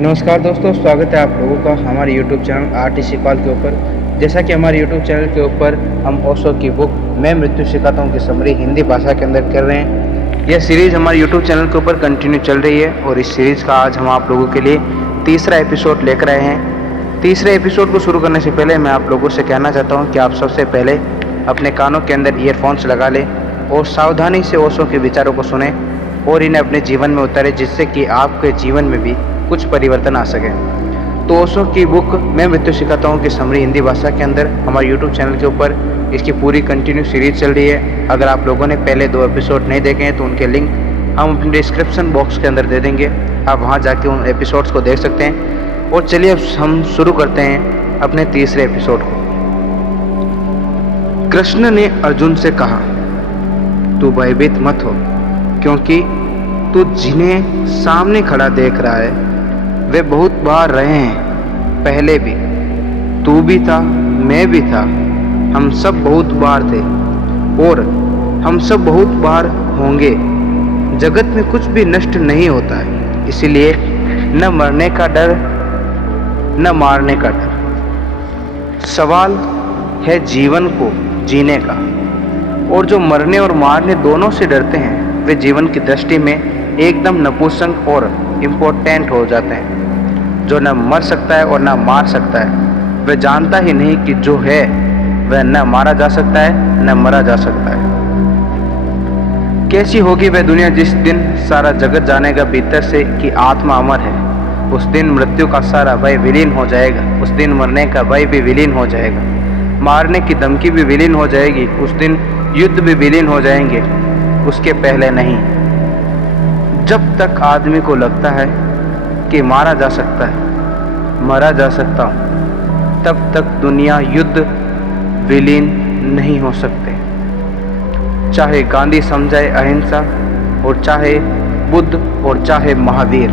नमस्कार दोस्तों, स्वागत है आप लोगों का हमारे YouTube चैनल आरटीसी कॉल के ऊपर। जैसा कि हमारे YouTube चैनल के ऊपर हम ओशो की बुक मैं मृत्यु सिखाता हूँ की समरी हिंदी भाषा के अंदर कर रहे हैं। यह सीरीज़ हमारे YouTube चैनल के ऊपर कंटिन्यू चल रही है और इस सीरीज़ का आज हम आप लोगों के लिए तीसरा एपिसोड लेकर आए हैं। तीसरे एपिसोड को शुरू करने से पहले मैं आप लोगों से कहना चाहता हूँ कि आप सबसे पहले अपने कानों के अंदर ईयरफोन्स लगा लें और सावधानी से ओशो के विचारों को सुने और इन्हें अपने जीवन में उतारें, जिससे कि आपके जीवन में भी कुछ परिवर्तन आ सके। तो ओशो की बुक मैं मृत्यु सिखाता हूँ कि समरी हिंदी भाषा के अंदर हमारे YouTube चैनल के ऊपर इसकी पूरी कंटिन्यू सीरीज चल रही है। अगर आप लोगों ने पहले 2 एपिसोड नहीं देखे हैं तो उनके लिंक हम अपने डिस्क्रिप्शन बॉक्स के अंदर दे देंगे, आप वहाँ जाके उन एपिसोड्स को देख सकते हैं। और चलिए अब हम शुरू करते हैं अपने तीसरे एपिसोड को। कृष्ण ने अर्जुन से कहा, तू भयभीत मत हो, क्योंकि तू जिन्हें सामने खड़ा देख रहा है वे बहुत बार रहे हैं, पहले भी। तू भी था, मैं भी था, हम सब बहुत बार थे और हम सब बहुत बार होंगे। जगत में कुछ भी नष्ट नहीं होता है, इसलिए न मरने का डर न मारने का डर। सवाल है जीवन को जीने का, और जो मरने और मारने दोनों से डरते हैं वे जीवन की दृष्टि में एकदम नपुंसक और इम्पोर्टेंट हो जाते हैं। जो न मर सकता है और न मार सकता है वह जानता ही नहीं कि जो है वह न मारा जा सकता है न मरा जा सकता है। कैसी होगी वह दुनिया जिस दिन सारा जगत जानेगा भीतर से कि आत्मा अमर है। उस दिन मृत्यु का सारा भय विलीन हो जाएगा, उस दिन मरने का भय भी विलीन हो जाएगा, मारने की धमकी भी विलीन हो जाएगी, उस दिन युद्ध भी विलीन हो जाएंगे, उसके पहले नहीं। जब तक आदमी को लगता है कि मारा जा सकता है, मरा जा सकता हूँ, तब तक दुनिया युद्ध विलीन नहीं हो सकते। चाहे गांधी समझाए अहिंसा और चाहे बुद्ध और चाहे महावीर,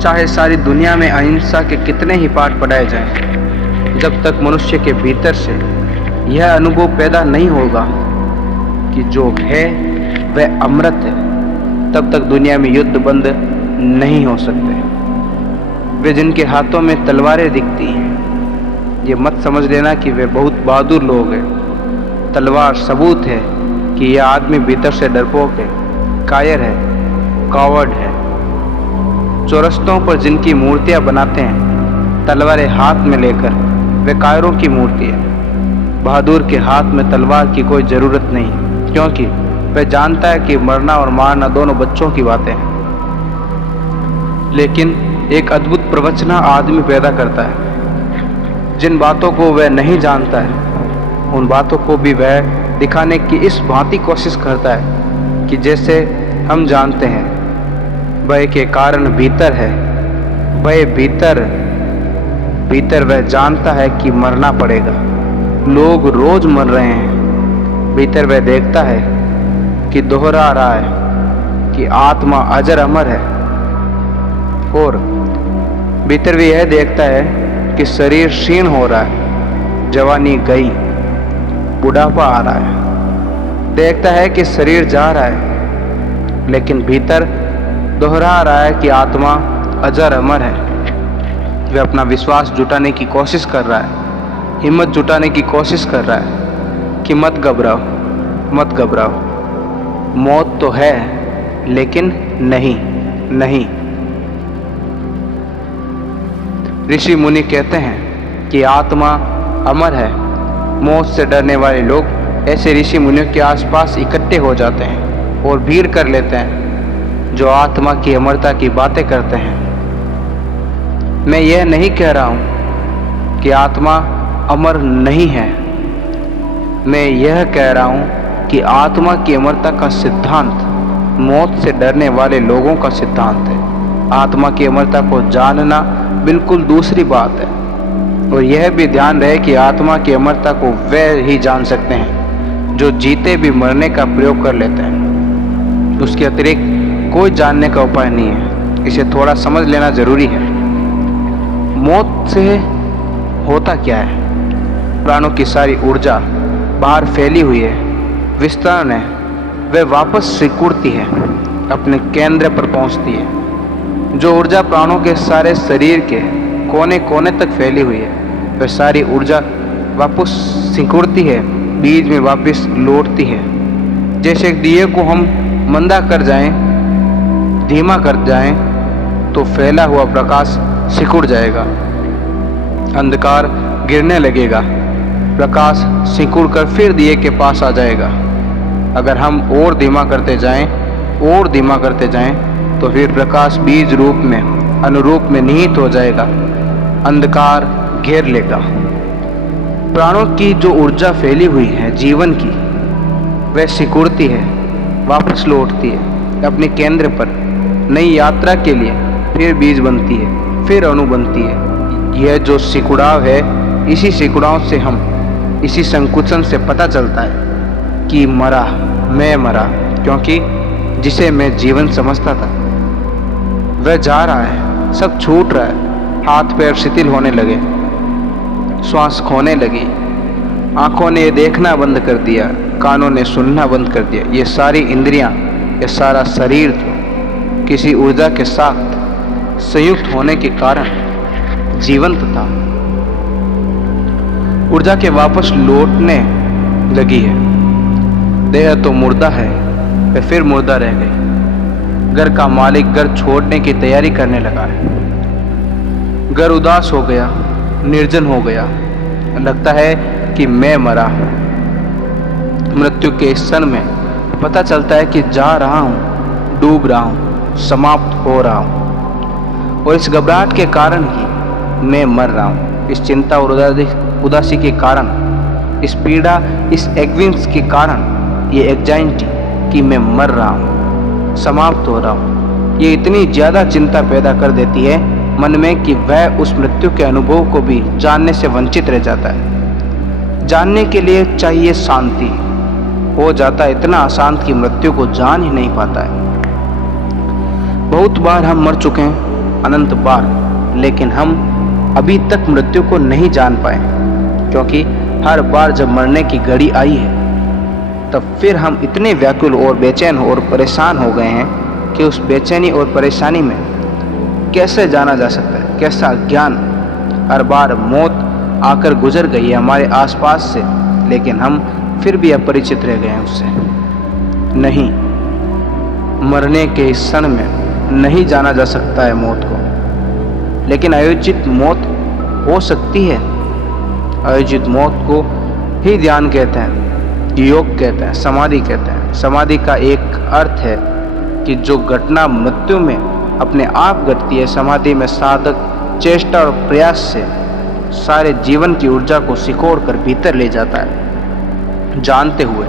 चाहे सारी दुनिया में अहिंसा के कितने ही पाठ पढ़ाए जाएं, जब तक मनुष्य के भीतर से यह अनुभव पैदा नहीं होगा कि जो है वह अमृत है, तब तक दुनिया में युद्ध बंद नहीं हो सकते। वे जिनके हाथों में तलवारें दिखती हैं, ये मत समझ लेना कि वे बहुत बहादुर लोग हैं। तलवार सबूत है कि यह आदमी भीतर से डरपोक है, कायर है, कावर्ड है। चौरस्तों पर जिनकी मूर्तियां बनाते हैं तलवारें हाथ में लेकर, वे कायरों की मूर्ति है। बहादुर के हाथ में तलवार की कोई ज़रूरत नहीं, क्योंकि वह जानता है कि मरना और मारना दोनों बच्चों की बातें हैं। लेकिन एक अद्भुत प्रवचना आदमी पैदा करता है। जिन बातों को वह नहीं जानता है उन बातों को भी वह दिखाने की इस भांति कोशिश करता है कि जैसे हम जानते हैं भय के कारण भीतर है, भय भीतर भीतर वह जानता है कि मरना पड़ेगा। लोग रोज मर रहे हैं, भीतर वह देखता है कि दोहरा रहा है कि आत्मा अजर अमर है, और भीतर भी यह देखता है कि शरीर क्षीण हो रहा है, जवानी गई, बुढ़ापा आ रहा है। देखता है कि शरीर जा रहा है, लेकिन भीतर दोहरा रहा है कि आत्मा अजर अमर है। वह अपना विश्वास जुटाने की कोशिश कर रहा है, हिम्मत जुटाने की कोशिश कर रहा है कि मत घबराओ, मत घबराओ, मौत तो है लेकिन नहीं नहीं। ऋषि मुनि कहते हैं कि आत्मा अमर है। मौत से डरने वाले लोग ऐसे ऋषि मुनियों के आसपास इकट्ठे हो जाते हैं और भीड़ कर लेते हैं जो आत्मा की अमरता की बातें करते हैं। मैं यह नहीं कह रहा हूँ कि आत्मा अमर नहीं है, मैं यह कह रहा हूँ कि आत्मा की अमरता का सिद्धांत मौत से डरने वाले लोगों का सिद्धांत है। आत्मा की अमरता को जानना बिल्कुल दूसरी बात है, और यह भी ध्यान रहे कि आत्मा की अमरता को वे ही जान सकते हैं जो जीते भी मरने का प्रयोग कर लेते हैं। उसके अतिरिक्त कोई जानने का उपाय नहीं है, इसे थोड़ा समझ लेना जरूरी है। मौत से होता क्या है? प्राणों की सारी ऊर्जा बाहर फैली हुई है, विस्तरण है, वह वापस सिकुड़ती है, अपने केंद्र पर पहुंचती है। जो ऊर्जा प्राणों के सारे शरीर के कोने कोने तक फैली हुई है, वह सारी ऊर्जा वापस सिकुड़ती है, बीज में वापस लौटती है। जैसे एक दिए को हम मंदा कर जाएं, धीमा कर जाएं, तो फैला हुआ प्रकाश सिकुड़ जाएगा, अंधकार गिरने लगेगा, प्रकाश सिकुड़ कर फिर दिए के पास आ जाएगा। अगर हम और धीमा करते जाएं तो फिर प्रकाश बीज रूप में अनुरूप में निहित हो जाएगा, अंधकार घेर लेगा। प्राणों की जो ऊर्जा फैली हुई है जीवन की, वह सिकुड़ती है, वापस लौटती है अपने केंद्र पर, नई यात्रा के लिए फिर बीज बनती है, फिर अणु बनती है। यह जो सिकुड़ाव है, इसी सिकुड़ाव से इसी संकुचन से पता चलता है कि मैं मरा, क्योंकि जिसे मैं जीवन समझता था वह जा रहा है, सब छूट रहा है, हाथ पैर शिथिल होने लगे, श्वास खोने लगी, आंखों ने देखना बंद कर दिया, कानों ने सुनना बंद कर दिया। ये सारी इंद्रियां, ये सारा शरीर किसी ऊर्जा के साथ संयुक्त होने के कारण जीवंत था। ऊर्जा के वापस लौटने लगी है। देह तो मुर्दा है, वह फिर मुर्दा रह गई। घर का मालिक घर छोड़ने की तैयारी करने लगा है। घर उदास हो गया, निर्जन हो गया, लगता है कि मैं मरा। मृत्यु के इस क्षण में पता चलता है कि जा रहा हूँ, डूब रहा हूँ, समाप्त हो रहा हूँ, और इस घबराहट के कारण ही मैं मर रहा हूँ। इस चिंता और उदासी के कारण, इस पीड़ा, इस एग्विंस के कारण, ये एग्जाइटी कि मैं मर रहा हूँ, समाप्त हो रहा हूँ, ये इतनी ज़्यादा चिंता पैदा कर देती है मन में कि वह उस मृत्यु के अनुभव को भी जानने से वंचित रह जाता है। जानने के लिए चाहिए शांति, हो जाता है इतना अशांत कि मृत्यु को जान ही नहीं पाता है। बहुत बार हम मर चुके हैं, अनंत बार, लेकिन हम अभी तक मृत्यु को नहीं जान पाए, क्योंकि हर बार जब मरने की घड़ी आई है तब फिर हम इतने व्याकुल और बेचैन और परेशान हो गए हैं कि उस बेचैनी और परेशानी में कैसे जाना जा सकता है, कैसा ज्ञान। हर बार मौत आकर गुजर गई है हमारे आसपास से, लेकिन हम फिर भी अपरिचित रह गए हैं उससे। नहीं, मरने के इस क्षण में नहीं जाना जा सकता है मौत को, लेकिन आयोजित मौत हो सकती है। आयोजित मौत को ही ध्यान कहते हैं, योग कहते हैं, समाधि कहते हैं। समाधि का एक अर्थ है कि जो घटना मृत्यु में अपने आप घटती है, समाधि में साधक चेष्टा और प्रयास से सारे जीवन की ऊर्जा को सिकोड़ कर भीतर ले जाता है, जानते हुए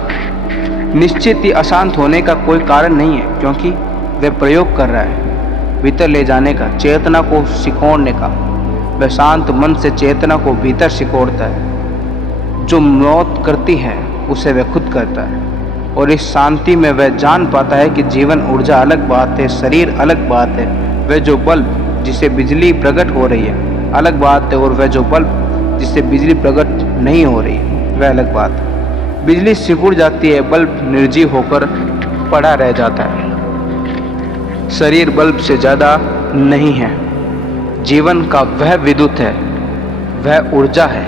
निश्चित ही अशांत होने का कोई कारण नहीं है, क्योंकि वह प्रयोग कर रहा है भीतर ले जाने का, चेतना को सिकोड़ने का। वह शांत मन से चेतना को भीतर सिकोड़ता है। जो मौत करती है उसे वह खुद करता है, और इस शांति में वह जान पाता है कि जीवन ऊर्जा अलग बात है, शरीर अलग बात है। वह जो बल्ब जिससे बिजली प्रकट हो रही है अलग बात है, और वह जो बल्ब जिससे बिजली प्रकट नहीं हो रही है वह अलग बात है। बिजली सिकुड़ जाती है, बल्ब निर्जीव होकर पड़ा रह जाता है। शरीर बल्ब से ज़्यादा नहीं है। जीवन का वह विद्युत है, वह ऊर्जा है,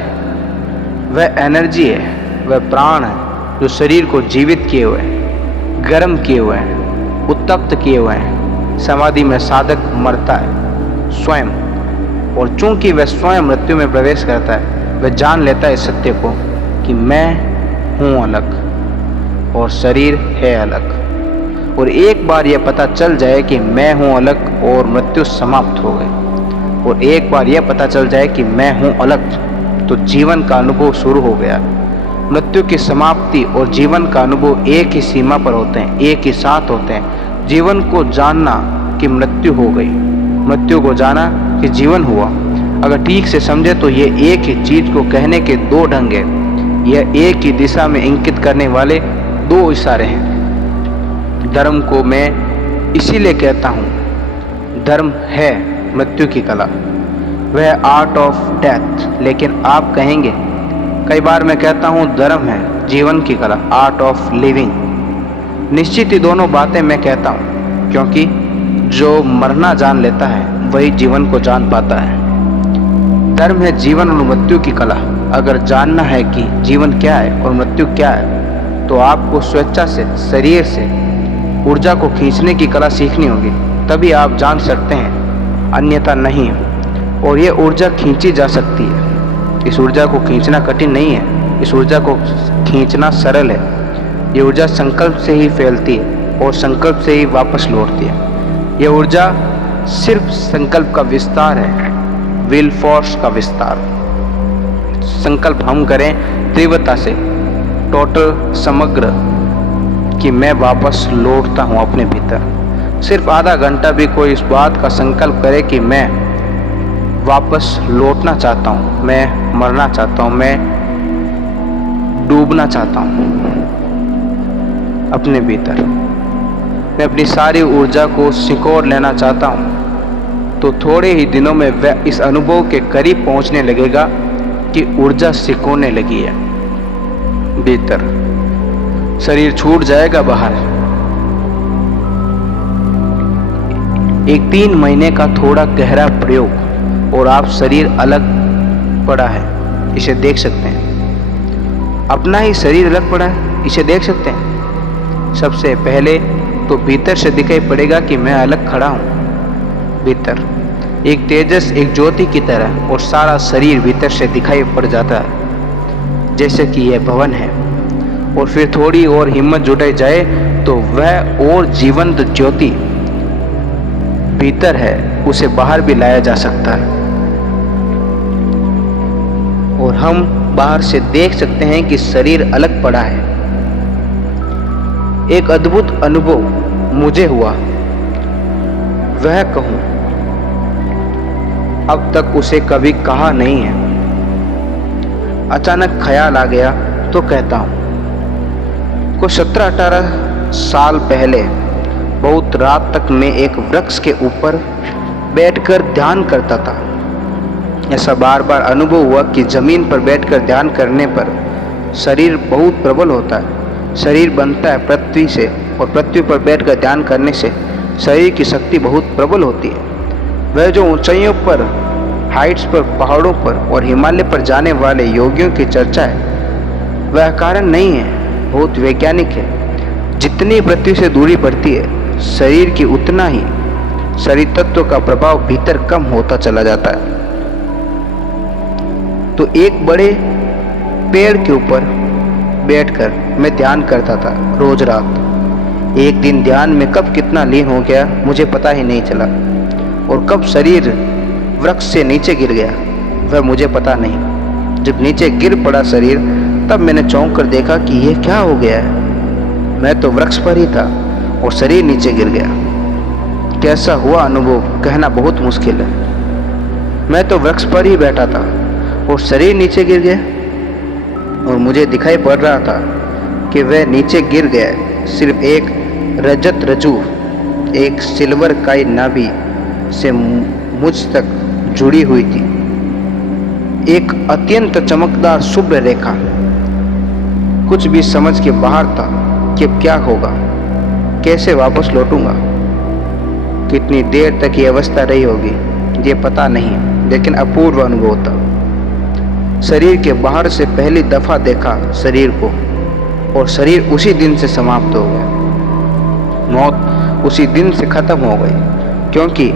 वह एनर्जी है, वह प्राण है जो शरीर को जीवित किए हुए हैं, गर्म किए हुए हैं, उत्तप्त किए हुए हैं। समाधि में साधक मरता है स्वयं, और चूंकि वह स्वयं मृत्यु में प्रवेश करता है, वह जान लेता है इस सत्य को कि मैं हूँ अलग और शरीर है अलग। और एक बार यह पता चल जाए कि मैं हूँ अलग और मृत्यु समाप्त हो गई, और एक बार यह पता चल जाए कि मैं हूँ अलग, तो जीवन का अनुभव शुरू हो गया। मृत्यु की समाप्ति और जीवन का अनुभव एक ही सीमा पर होते हैं, एक ही साथ होते हैं। जीवन को जानना कि मृत्यु हो गई, मृत्यु को जाना कि जीवन हुआ, अगर ठीक से समझे तो ये एक ही चीज को कहने के दो ढंग हैं। यह एक ही दिशा में इंगित करने वाले दो इशारे हैं। धर्म को मैं इसीलिए कहता हूँ, धर्म है मृत्यु की कला, वह आर्ट ऑफ डेथ। लेकिन आप कहेंगे, कई बार मैं कहता हूँ धर्म है जीवन की कला, आर्ट ऑफ लिविंग। निश्चित ही दोनों बातें मैं कहता हूँ, क्योंकि जो मरना जान लेता है वही जीवन को जान पाता है। धर्म है जीवन और मृत्यु की कला। अगर जानना है कि जीवन क्या है और मृत्यु क्या है तो आपको स्वेच्छा से शरीर से ऊर्जा को खींचने की कला सीखनी होगी, तभी आप जान सकते हैं, अन्यथा नहीं। और ये ऊर्जा खींची जा सकती है। इस ऊर्जा को खींचना कठिन नहीं है, इस ऊर्जा को खींचना सरल है। ये ऊर्जा संकल्प से ही फैलती है और संकल्प से ही वापस लौटती है। ये ऊर्जा सिर्फ संकल्प का विस्तार है, विल फोर्स का विस्तार। संकल्प हम करें तीव्रता से, टोटल समग्र, कि मैं वापस लौटता हूँ अपने भीतर। सिर्फ आधा घंटा भी कोई इस बात का संकल्प करे कि मैं वापस लौटना चाहता हूँ, मैं मरना चाहता हूँ, मैं डूबना चाहता हूँ अपने भीतर, मैं अपनी सारी ऊर्जा को सिकोड़ लेना चाहता हूँ, तो थोड़े ही दिनों में वह इस अनुभव के करीब पहुँचने लगेगा कि ऊर्जा सिकोड़ने लगी है भीतर। शरीर छूट जाएगा बाहर। एक 3 महीने का थोड़ा गहरा प्रयोग और आप शरीर अलग पड़ा है, इसे देख सकते हैं। अपना ही शरीर अलग पड़ा है, इसे देख सकते हैं। सबसे पहले तो भीतर से दिखाई पड़ेगा कि मैं अलग खड़ा हूँ भीतर, एक तेजस, एक ज्योति की तरह, और सारा शरीर भीतर से दिखाई पड़ जाता है जैसे कि यह भवन है। और फिर थोड़ी और हिम्मत जुटाई जाए तो वह और जीवंत ज्योति भीतर है, उसे बाहर भी लाया जा सकता है। और हम बाहर से देख सकते हैं कि शरीर अलग पड़ा है। एक अद्भुत अनुभव मुझे हुआ, वह कहूं अब तक उसे कभी कहा नहीं है। अचानक ख्याल आ गया तो कहता हूं। कुछ 17-18 साल पहले बहुत रात तक मैं एक वृक्ष के ऊपर बैठकर ध्यान करता था। ऐसा बार बार अनुभव हुआ कि जमीन पर बैठकर ध्यान करने पर शरीर बहुत प्रबल होता है। शरीर बनता है पृथ्वी से, और पृथ्वी पर बैठकर ध्यान करने से शरीर की शक्ति बहुत प्रबल होती है। वह जो ऊंचाइयों पर, हाइट्स पर, पहाड़ों पर और हिमालय पर जाने वाले योगियों की चर्चा है, वह कारण नहीं है, बहुत वैज्ञानिक है। जितनी पृथ्वी से दूरी बढ़ती है शरीर की, उतना ही शरीर तत्व का प्रभाव भीतर कम होता चला जाता है। तो एक बड़े पेड़ के ऊपर बैठकर मैं ध्यान करता था रोज रात। एक दिन ध्यान में कब कितना लीन हो गया मुझे पता ही नहीं चला, और कब शरीर वृक्ष से नीचे गिर गया वह मुझे पता नहीं। जब नीचे गिर पड़ा शरीर, तब मैंने चौंक कर देखा कि यह क्या हो गया है। मैं तो वृक्ष पर ही था और शरीर नीचे गिर गया। कैसा हुआ अनुभव कहना बहुत मुश्किल है। मैं तो वृक्ष पर ही बैठा था और शरीर नीचे गिर गया, और मुझे दिखाई पड़ रहा था कि वह नीचे गिर गया। सिर्फ एक रजत रज्जु, एक सिल्वर काई नाभि से मुझ तक जुड़ी हुई थी। एक अत्यंत चमकदार शुभ्र रेखा। कुछ भी समझ के बाहर था कि क्या होगा, कैसे वापस लौटूंगा, कितनी देर तक ये अवस्था रही होगी ये पता नहीं, लेकिन अपूर्व अनुभव था। शरीर के बाहर से पहली दफा देखा शरीर को, और शरीर उसी दिन से समाप्त हो गया। मौत उसी दिन से खत्म हो गई, क्योंकि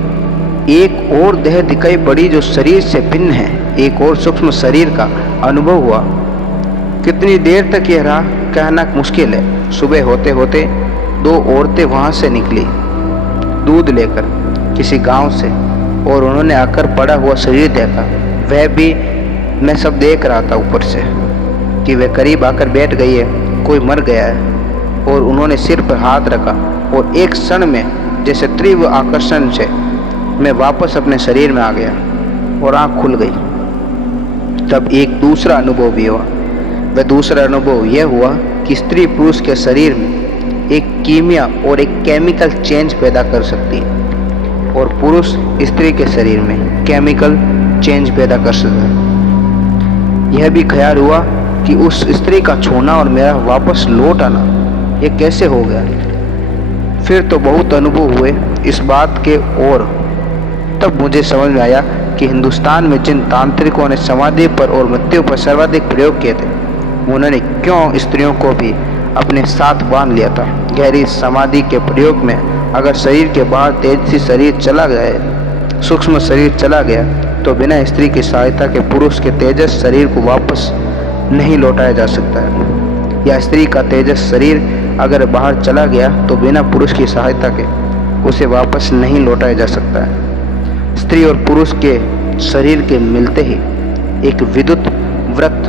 एक और देह दिखाई पड़ी जो शरीर से भिन्न है। एक और सूक्ष्म शरीर का अनुभव हुआ। कितनी देर तक यह रहा कहना मुश्किल है। सुबह होते होते 2 औरतें वहां से निकली दूध लेकर किसी गांव से, और उन्होंने आकर पड़ा हुआ शरीर देखा। वह भी मैं सब देख रहा था ऊपर से कि वह करीब आकर बैठ गई है, कोई मर गया है। और उन्होंने सिर पर हाथ रखा, और एक क्षण में जैसे तीव्र आकर्षण से मैं वापस अपने शरीर में आ गया और आँख खुल गई। तब एक दूसरा अनुभव भी हुआ। वह दूसरा अनुभव यह हुआ कि स्त्री पुरुष के शरीर में एक कीमिया और एक केमिकल चेंज पैदा कर सकती है, और पुरुष स्त्री के शरीर में केमिकल चेंज पैदा कर सकता है। यह भी ख्याल हुआ कि उस स्त्री का छोड़ना और मेरा वापस लौट आना ये कैसे हो गया। फिर तो बहुत अनुभव हुए इस बात के, और तब मुझे समझ में आया कि हिंदुस्तान में जिन तांत्रिकों ने समाधि पर और मृत्यु पर सर्वाधिक प्रयोग किए थे, उन्होंने क्यों स्त्रियों को भी अपने साथ बांध लिया था। गहरी समाधि के प्रयोग में अगर शरीर के बाहर तेज शरीर चला गया, सूक्ष्म शरीर चला गया, तो बिना स्त्री की सहायता के पुरुष के तेजस शरीर को वापस नहीं लौटाया जा सकता है, या स्त्री का तेजस शरीर अगर बाहर चला गया तो बिना पुरुष की सहायता के उसे वापस नहीं लौटाया जा सकता है। स्त्री और पुरुष के शरीर के मिलते ही एक विद्युत वृत्त,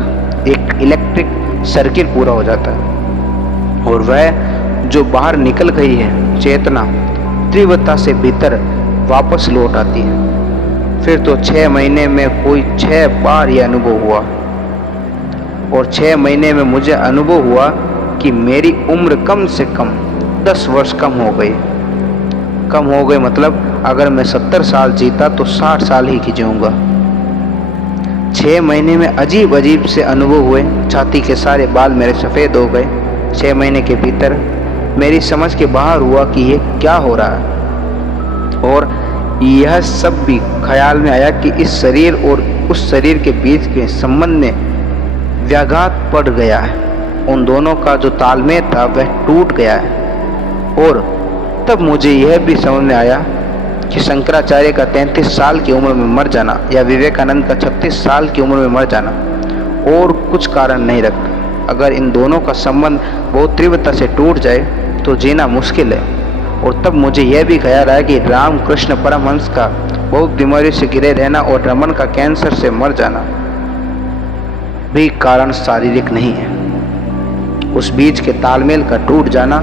एक इलेक्ट्रिक सर्किल पूरा हो जाता है, और वह जो बाहर निकल गई है चेतना तीव्रता से भीतर वापस लौट आती है। फिर तो 6 महीने में कोई 6 बार यह अनुभव हुआ, और 6 महीने में मुझे अनुभव हुआ कि मेरी उम्र कम से कम 10 वर्ष कम हो गई। कम हो गई मतलब अगर मैं 70 साल जीता तो 60 साल ही की जीऊँगा। 6 महीने में अजीब अजीब से अनुभव हुए। छाती के सारे बाल मेरे सफ़ेद हो गए। 6 महीने के भीतर मेरी समझ के बाहर हुआ कि ये क्या हो रहा है, और यह सब भी ख्याल में आया कि इस शरीर और उस शरीर के बीच के संबंध में व्याघात पड़ गया है। उन दोनों का जो तालमेल था वह टूट गया है। और तब मुझे यह भी समझ में आया कि शंकराचार्य का 33 साल की उम्र में मर जाना या विवेकानंद का 36 साल की उम्र में मर जाना और कुछ कारण नहीं रखता। अगर इन दोनों का संबंध बहुत तीव्रता से टूट जाए तो जीना मुश्किल है। और तब मुझे यह भी ख्याल आया कि रामकृष्ण परमहंस का बहुत बीमारी से घिरे रहना और रमन का कैंसर से मर जाना भी कारण शारीरिक नहीं है। उस बीच के तालमेल का टूट जाना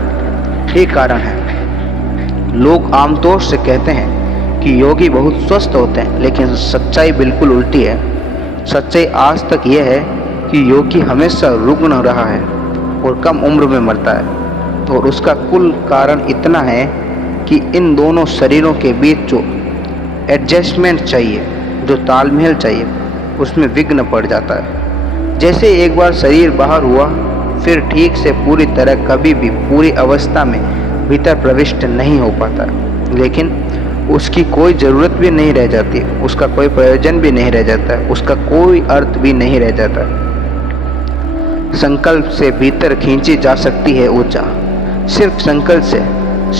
ही कारण है। लोग आमतौर से कहते हैं कि योगी बहुत स्वस्थ होते हैं, लेकिन सच्चाई बिल्कुल उल्टी है। सच्चाई आज तक यह है कि योगी हमेशा रुग्ण रहा है और कम उम्र में मरता है, और उसका कुल कारण इतना है कि इन दोनों शरीरों के बीच जो एडजस्टमेंट चाहिए, जो तालमेल चाहिए, उसमें विघ्न पड़ जाता है। जैसे एक बार शरीर बाहर हुआ, फिर ठीक से पूरी तरह कभी भी पूरी अवस्था में भीतर प्रविष्ट नहीं हो पाता, लेकिन उसकी कोई ज़रूरत भी नहीं रह जाती, उसका कोई प्रयोजन भी नहीं रह जाता, उसका कोई अर्थ भी नहीं रह जाता। संकल्प से भीतर खींची जा सकती है ऊर्जा, सिर्फ संकल्प से,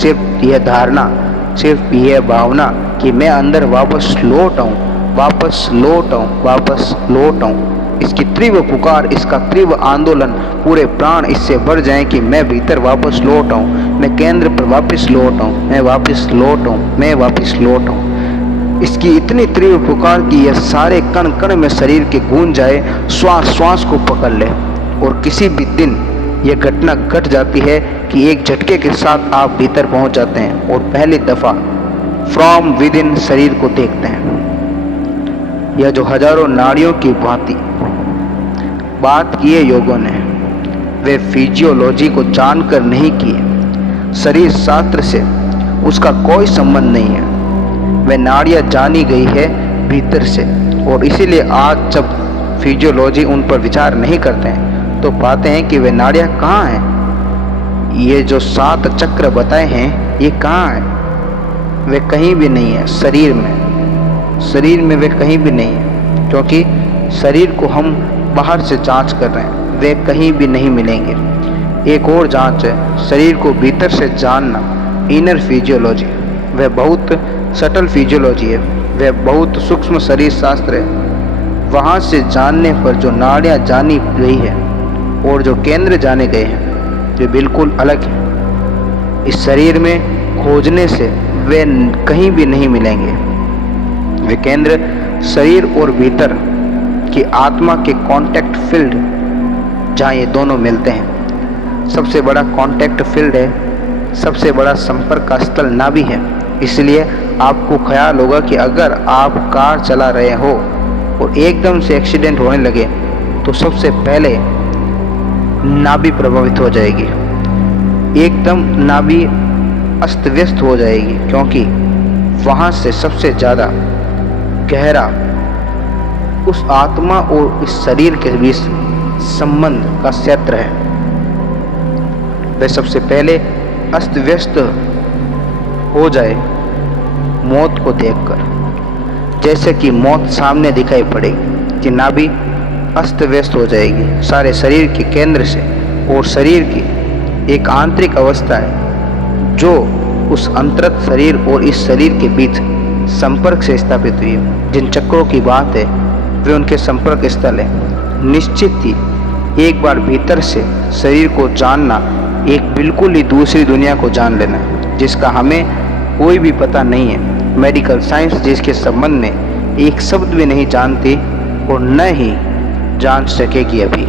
सिर्फ यह धारणा, सिर्फ यह भावना कि मैं अंदर वापस लौट आऊँ, वापस लौट आऊँ, वापस लौट आऊँ। इसकी तीव्र पुकार, इसका तीव्र आंदोलन, पूरे प्राण इससे भर जाएं कि मैं भीतर वापस लौट आऊँ, मैं केंद्र पर वापस लौट आऊँ, मैं वापस लौट आऊँ, मैं वापस लौट आऊँ। इसकी इतनी तीव्र पुकार कि यह सारे कण कण में शरीर के गूंज जाए, श्वास श्वास को पकड़ ले। और किसी भी दिन यह घटना घट जाती है कि एक झटके के साथ आप भीतर पहुंच जाते हैं और पहली दफा फ्रॉम विद इन शरीर को देखते हैं। यह जो हजारों नाड़ियों की भांति बात की है योगों ने, वे फिजियोलॉजी को जानकर नहीं किए। शरीर शास्त्र से उसका कोई संबंध नहीं है। वे नाड़ियाँ जानी गई है भीतर से, और इसीलिए आज जब फिजियोलॉजी उन पर विचार नहीं करते हैं तो पाते हैं कि वे नाड़ियाँ कहाँ हैं। ये जो 7 चक्र बताए हैं, ये कहाँ हैं? वे कहीं भी नहीं है शरीर में। शरीर में वे कहीं भी नहीं है, क्योंकि शरीर को हम बाहर से जांच कर रहे हैं, वे कहीं भी नहीं मिलेंगे। एक और जांच है शरीर को भीतर से जानना, इनर फिजियोलॉजी। वह बहुत सटल फिजियोलॉजी है, वह बहुत सूक्ष्म शरीर शास्त्र है। वहाँ से जानने पर जो नाड़ियाँ जानी गई है और जो केंद्र जाने गए हैं, वे बिल्कुल अलग हैं। इस शरीर में खोजने से वे कहीं भी नहीं मिलेंगे। वे केंद्र शरीर और भीतर की आत्मा के कांटेक्ट फील्ड, जहाँ ये दोनों मिलते हैं, सबसे बड़ा कांटेक्ट फील्ड है, सबसे बड़ा संपर्क का स्थल नाभि है। इसलिए आपको ख्याल होगा कि अगर आप कार चला रहे हो और एकदम से एक्सीडेंट होने लगे तो सबसे पहले नाभि प्रभावित हो जाएगी, एकदम नाभि अस्त व्यस्त हो जाएगी, क्योंकि वहाँ से सबसे ज़्यादा गहरा उस आत्मा और इस शरीर के बीच संबंध का क्षेत्र है। वह सबसे पहले अस्त व्यस्त हो जाए मौत को देखकर। जैसे कि मौत सामने दिखाई पड़ेगी कि नाभि अस्त व्यस्त हो जाएगी सारे शरीर के केंद्र से, और शरीर की एक आंतरिक अवस्था है जो उस अंतरत शरीर और इस शरीर के बीच संपर्क से स्थापित हुई है। जिन चक्रों की बात है वे उनके संपर्क स्थल है। निश्चित ही एक बार भीतर से शरीर को जानना एक बिल्कुल ही दूसरी दुनिया को जान लेना है जिसका हमें कोई भी पता नहीं है। मेडिकल साइंस जिसके संबंध में एक शब्द भी नहीं जानती और न ही जान सकेगी अभी।